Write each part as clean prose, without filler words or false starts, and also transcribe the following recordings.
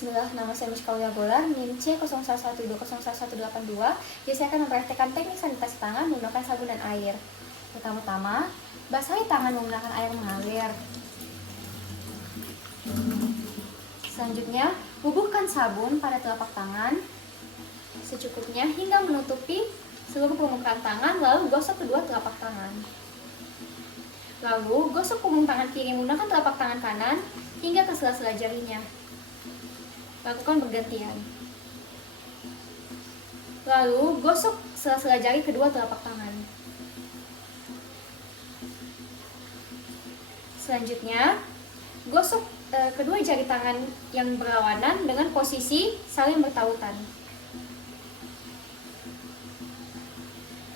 Bismillah, nama saya Miska Bola, NIM C01120182. Jadi saya akan mempraktekkan teknik sanitasi tangan menggunakan sabun dan air. Pertama-tama, basahi tangan menggunakan air mengalir. Selanjutnya, bubuhkan sabun pada telapak tangan secukupnya hingga menutupi seluruh permukaan tangan, lalu gosok kedua telapak tangan. Lalu, gosok punggung tangan kiri menggunakan telapak tangan kanan hingga ke sela-sela jarinya. Lakukan bergantian. Lalu, gosok sela-sela jari kedua telapak tangan. Selanjutnya, gosok kedua jari tangan yang berlawanan dengan posisi saling bertautan.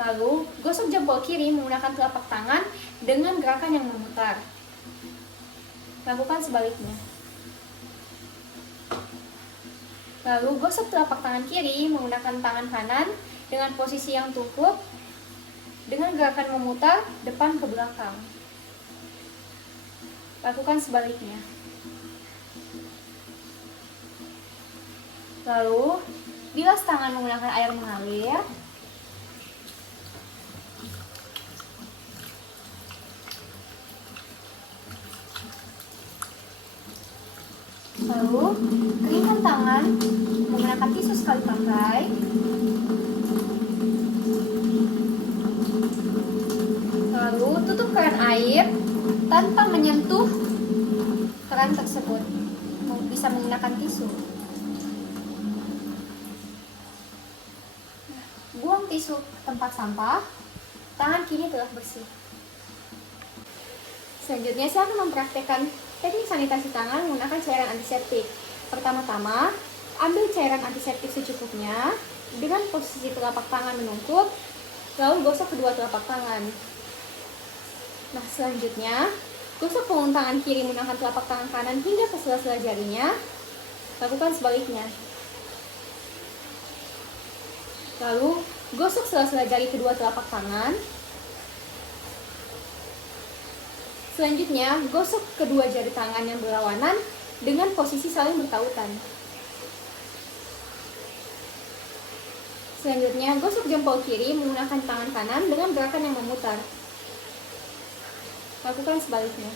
Lalu, gosok jempol kiri menggunakan telapak tangan dengan gerakan yang memutar. Lakukan sebaliknya. Lalu, gosok telapak tangan kiri menggunakan tangan kanan dengan posisi yang tungkup dengan gerakan memutar depan ke belakang. Lakukan sebaliknya. Lalu, bilas tangan menggunakan air mengalir. Lalu, keringkan tangan menggunakan tisu sekali pakai. Lalu, tutup keran air tanpa menyentuh keran tersebut. Bisa menggunakan tisu. Buang tisu ke tempat sampah. Tangan kini telah bersih. Selanjutnya, saya akan mempraktekkan teknik sanitasi tangan menggunakan cairan antiseptik. Pertama-tama, ambil cairan antiseptik secukupnya dengan posisi telapak tangan menungkup, lalu gosok kedua telapak tangan. Nah, selanjutnya, gosok punggung tangan kiri menggunakan telapak tangan kanan hingga ke sela-sela jarinya. Lakukan sebaliknya. Lalu, gosok sela-sela jari kedua telapak tangan. Selanjutnya, gosok kedua jari tangan yang berlawanan dengan posisi saling bertautan. Selanjutnya, gosok jempol kiri menggunakan tangan kanan dengan gerakan yang memutar. Lakukan sebaliknya.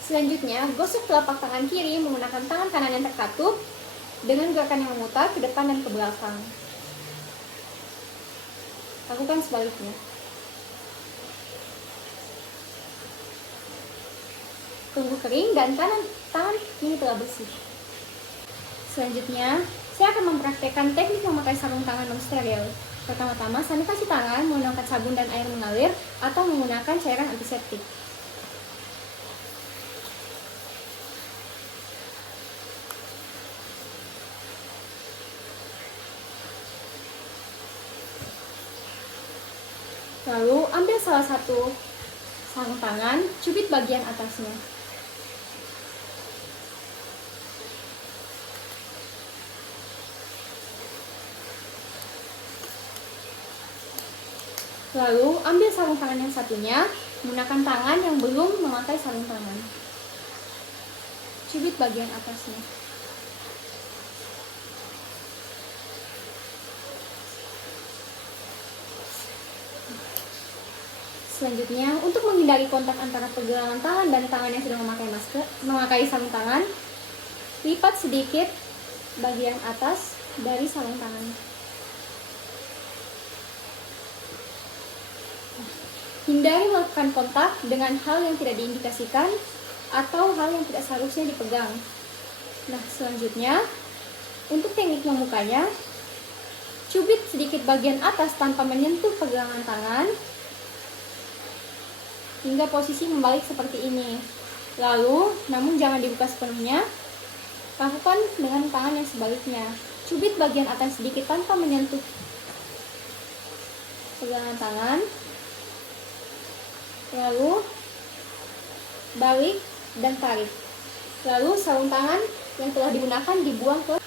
Selanjutnya, gosok telapak tangan kiri menggunakan tangan kanan yang terkatup dengan gerakan yang memutar ke depan dan ke belakang. Lakukan sebaliknya. Tunggu kering dan tangan kini telah bersih. Selanjutnya, saya akan mempraktekkan teknik memakai sarung tangan non-steril. Pertama-tama, sanitasi tangan menggunakan sabun dan air mengalir atau menggunakan cairan antiseptik. Lalu, ambil salah satu sarung tangan, cubit bagian atasnya. Lalu, ambil sarung tangan yang satunya, menggunakan tangan yang belum memakai sarung tangan. Cubit bagian atasnya. Selanjutnya, untuk menghindari kontak antara pergelangan tangan dan tangan yang sedang memakai sarung tangan, lipat sedikit bagian atas dari sarung tangan. Hindari melakukan kontak dengan hal yang tidak diindikasikan atau hal yang tidak seharusnya dipegang. Nah, selanjutnya, untuk teknik memukanya, cubit sedikit bagian atas tanpa menyentuh pergelangan tangan, hingga posisi membalik seperti ini. Lalu, namun jangan dibuka sepenuhnya, lakukan dengan tangan yang sebaliknya. Cubit bagian atas sedikit tanpa menyentuh pergelangan tangan, lalu balik dan tarik. Lalu sarung tangan yang telah digunakan dibuang ke.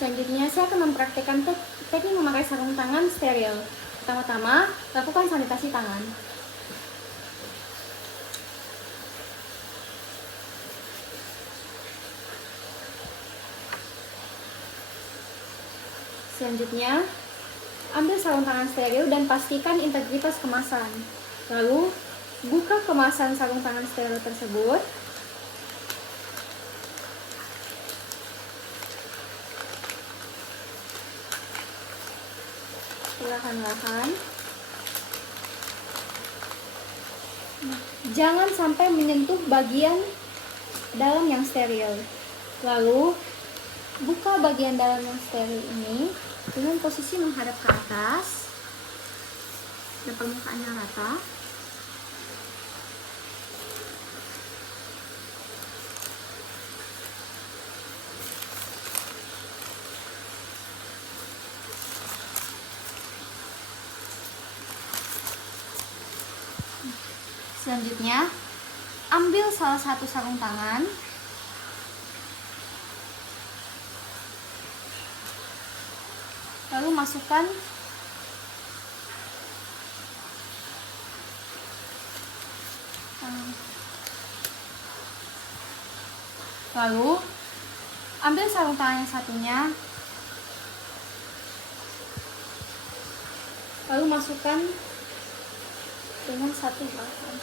Selanjutnya, saya akan mempraktekkan teknik memakai sarung tangan steril. Pertama-tama, lakukan sanitasi tangan. Selanjutnya, ambil sarung tangan steril dan pastikan integritas kemasan. Lalu, buka kemasan sarung tangan steril tersebut. Perlahan-lahan. Jangan sampai menyentuh bagian dalam yang steril. Lalu, buka bagian dalam yang steril ini dengan posisi menghadap ke atas dan permukaannya rata. Selanjutnya, ambil salah satu sarung tangan, lalu masukkan lalu ambil sarung tangan yang satunya, lalu masukkan dengan satu gerakan.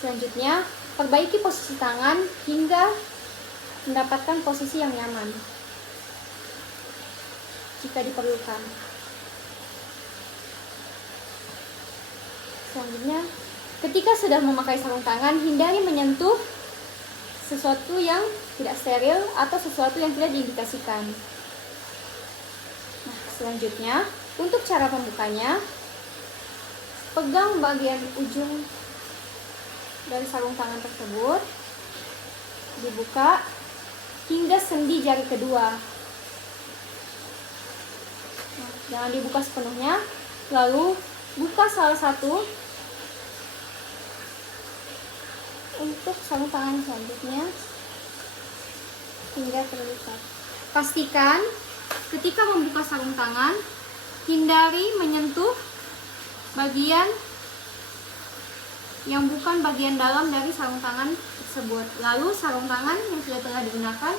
Selanjutnya, perbaiki posisi tangan hingga mendapatkan posisi yang nyaman jika diperlukan. Selanjutnya, ketika sudah memakai sarung tangan, hindari menyentuh sesuatu yang tidak steril atau sesuatu yang tidak diindikasikan. Nah, selanjutnya, untuk cara pembukanya, pegang bagian ujung dari sarung tangan tersebut, dibuka hingga sendi jari kedua. Nah, jangan dibuka sepenuhnya. Lalu buka salah satu untuk sarung tangan selanjutnya hingga terlipat. Pastikan ketika membuka sarung tangan, hindari menyentuh bagian yang bukan bagian dalam dari sarung tangan tersebut. Lalu sarung tangan yang sudah telah digunakan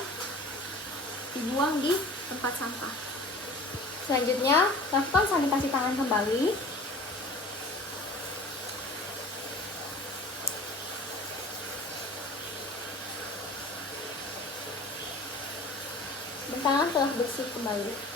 dibuang di tempat sampah. Selanjutnya, lakukan sanitasi tangan kembali. Dan tangan telah bersih kembali.